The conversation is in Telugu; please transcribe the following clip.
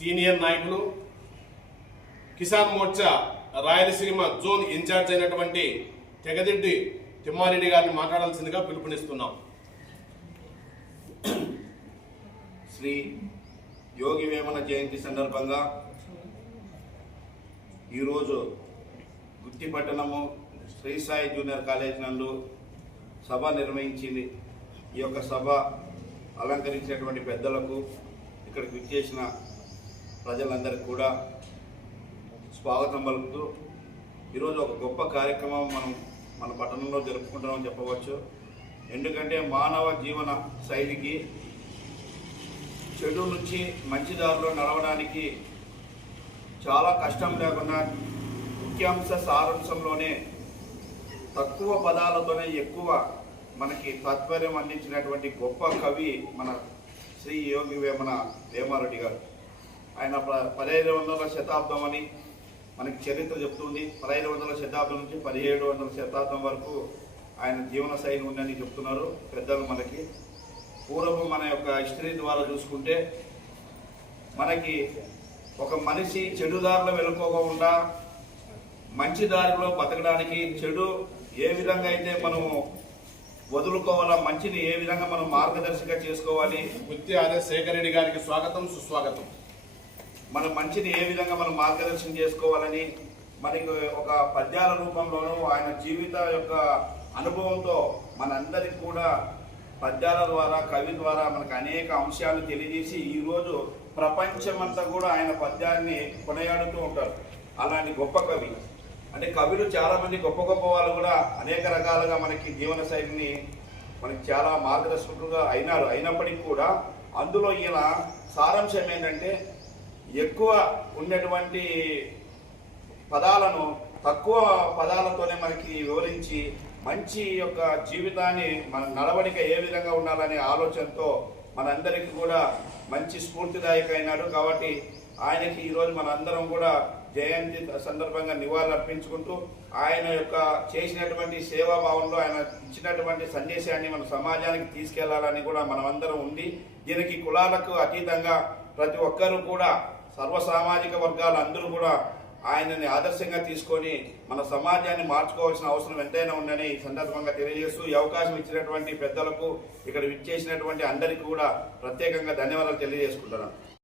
సీనియర్ నాయకులు కిసాన్ మోర్చా రాయలసీమ జోన్ ఇన్ఛార్జ్ అయినటువంటి తెగదిడ్డి తిమ్మారెడ్డి గారిని మాట్లాడాల్సిందిగా పిలుపునిస్తున్నాం. శ్రీ యోగి వేమన జయంతి సందర్భంగా ఈరోజు గుత్తి పట్టణము శ్రీ సాయి జూనియర్ కాలేజ్ నందు సభ నిర్వహించింది. ఈ యొక్క సభ అలంకరించినటువంటి పెద్దలకు, ఇక్కడికి విచ్చేసిన ప్రజలందరికీ కూడా స్వాగతం పలుకుతూ ఈరోజు ఒక గొప్ప కార్యక్రమం మన పట్టణంలో జరుపుకుంటామని చెప్పవచ్చు. ఎందుకంటే మానవ జీవన శైలికి చెడు నుంచి మంచి దారిలో నడవడానికి చాలా కష్టం లేకుండా ముఖ్యాంశ సారాంశంలోనే తక్కువ పదాలతోనే ఎక్కువ మనకి తాత్పర్యం అందించినటువంటి గొప్ప కవి మన శ్రీ యోగి వేమన వేమారెడ్డి గారు. ఆయన 1500వ శతాబ్దం అని మనకి చరిత్ర చెప్తుంది. 1500వ శతాబ్దం నుంచి 1700వ శతాబ్దం వరకు ఆయన జీవన శైలి ఉందని చెప్తున్నారు పెద్దలు. మనకి పూర్వం మన యొక్క హిస్టరీ ద్వారా చూసుకుంటే మనకి ఒక మనిషి చెడు దారిలో వెళ్ళుకోకుండా మంచి దారిలో బతకడానికి చెడు ఏ విధంగా అయితే మనము వదులుకోవాలా, మంచిని ఏ విధంగా మనం మార్గదర్శిగా చేసుకోవాలి. గుత్తి ఆర్ఎస్ శేఖర్ రెడ్డి గారికి స్వాగతం, సుస్వాగతం. మనం మంచిని ఏ విధంగా మనం మార్గదర్శనం చేసుకోవాలని మనకి ఒక పద్యాల రూపంలోనూ ఆయన జీవిత యొక్క అనుభవంతో మనందరికి కూడా పద్యాల ద్వారా, కవి ద్వారా మనకు అనేక అంశాలు తెలియజేసి ఈరోజు ప్రపంచమంతా కూడా ఆయన పద్యాన్ని కొనయాడుతూ ఉంటారు. అలాంటి గొప్ప కవి. అంటే కవులు చాలామంది గొప్ప గొప్ప వాళ్ళు కూడా అనేక రకాలుగా మనకి జీవన శైలిని మనకి చాలా మార్గదర్శకులుగా అయినప్పటికీ కూడా అందులో ఈయన సారాంశం ఏంటంటే ఎక్కువ ఉన్నటువంటి పదాలను తక్కువ పదాలతోనే మనకి వివరించి మంచి యొక్క జీవితాన్ని మన నడవడిక ఏ విధంగా ఉండాలనే ఆలోచనతో మనందరికీ కూడా మంచి స్ఫూర్తిదాయక అయినాడు. కాబట్టి ఆయనకి ఈరోజు మనందరం కూడా జయంతి సందర్భంగా నివాళులు అర్పించుకుంటూ ఆయన యొక్క చేసినటువంటి సేవాభావంలో ఆయన ఇచ్చినటువంటి సందేశాన్ని మన సమాజానికి తీసుకెళ్లాలని కూడా మనమందరం ఉంది. దీనికి కులాలకు అతీతంగా ప్రతి ఒక్కరూ కూడా సర్వసామాజిక వర్గాలు అందరూ కూడా ఆయనని ఆదర్శంగా తీసుకొని మన సమాజాన్ని మార్చుకోవాల్సిన అవసరం ఎంతైనా ఉందని ఈ సందర్భంగా తెలియజేస్తూ ఈ అవకాశం ఇచ్చినటువంటి పెద్దలకు, ఇక్కడ విచ్చేసినటువంటి అందరికీ కూడా ప్రత్యేకంగా ధన్యవాదాలు తెలియజేసుకుంటున్నాను.